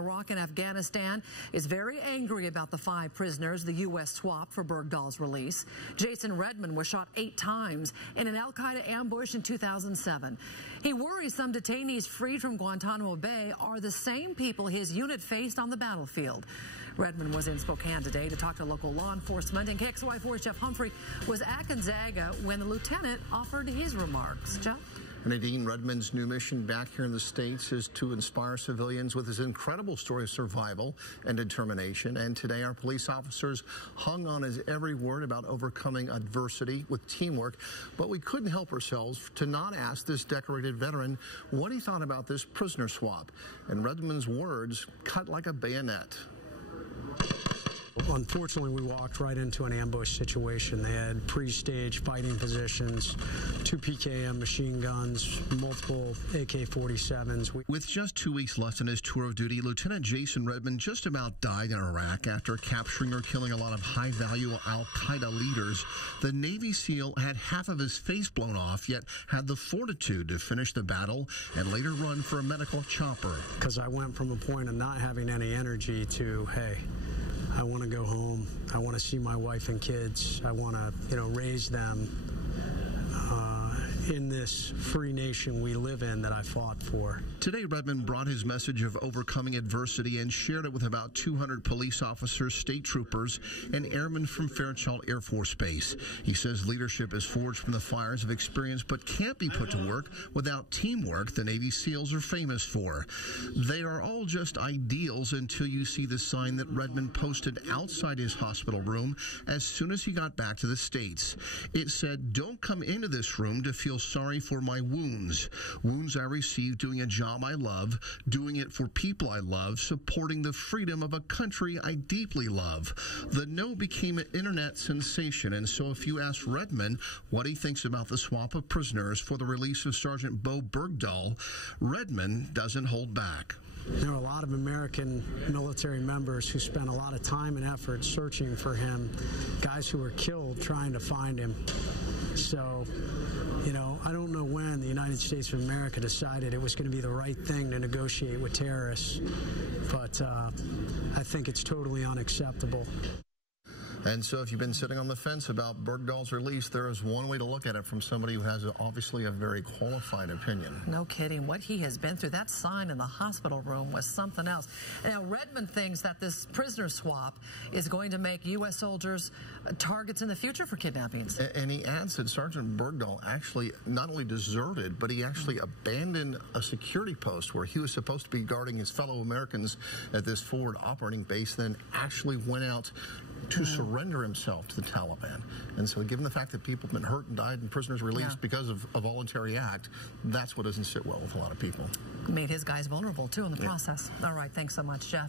Iraq and Afghanistan is very angry about the 5 prisoners the U.S. swapped for Bergdahl's release. Jason Redman was shot 8 times in an al-Qaeda ambush in 2007. He worries some detainees freed from Guantanamo Bay are the same people his unit faced on the battlefield. Redman was in Spokane today to talk to local law enforcement, and KXLY4's Jeff Humphrey was at Gonzaga when the lieutenant offered his remarks. Jeff? Nadine, Redman's new mission back here in the States is to inspire civilians with his incredible story of survival and determination. And today our police officers hung on his every word about overcoming adversity with teamwork. But we couldn't help ourselves to not ask this decorated veteran what he thought about this prisoner swap. And Redman's words cut like a bayonet. Unfortunately, we walked right into an ambush situation. They had pre-staged fighting positions, 2 PKM machine guns, multiple AK-47s. With just 2 weeks left in his tour of duty, Lieutenant Jason Redman just about died in Iraq after capturing or killing a lot of high-value al-Qaeda leaders. The Navy SEAL had half of his face blown off, yet had the fortitude to finish the battle and later run for a medical chopper. Because I went from a point of not having any energy to, hey, I want to go home. I want to see my wife and kids. I want to, raise them in this free nation we live in that I fought for. Today, Redman brought his message of overcoming adversity and shared it with about 200 police officers, state troopers, and airmen from Fairchild Air Force Base. He says leadership is forged from the fires of experience but can't be put to work without teamwork the Navy SEALs are famous for. They are all just ideals until you see the sign that Redman posted outside his hospital room as soon as he got back to the States. It said, "Don't come into this room to feel sorry for my wounds. Wounds I received doing a job I love, doing it for people I love, supporting the freedom of a country I deeply love." The note became an internet sensation, and so if you ask Redman what he thinks about the swap of prisoners for the release of Sergeant Bowe Bergdahl, Redman doesn't hold back. There are a lot of American military members who spent a lot of time and effort searching for him, guys who were killed trying to find him. So, I don't know when the United States of America decided it was going to be the right thing to negotiate with terrorists, but I think it's totally unacceptable. And so if you've been sitting on the fence about Bergdahl's release, there is one way to look at it from somebody who has obviously a very qualified opinion. No kidding. What he has been through, that sign in the hospital room was something else. Now, Redman thinks that this prisoner swap is going to make U.S. soldiers targets in the future for kidnappings. And he adds that Sergeant Bergdahl actually not only deserted, but he actually abandoned a security post where he was supposed to be guarding his fellow Americans at this forward operating base, then actually went out to surrender himself to the Taliban. And so given the fact that people have been hurt and died and prisoners released because of a voluntary act, that's what doesn't sit well with a lot of people. Made his guys vulnerable, too, in the process. All right, thanks so much, Jeff.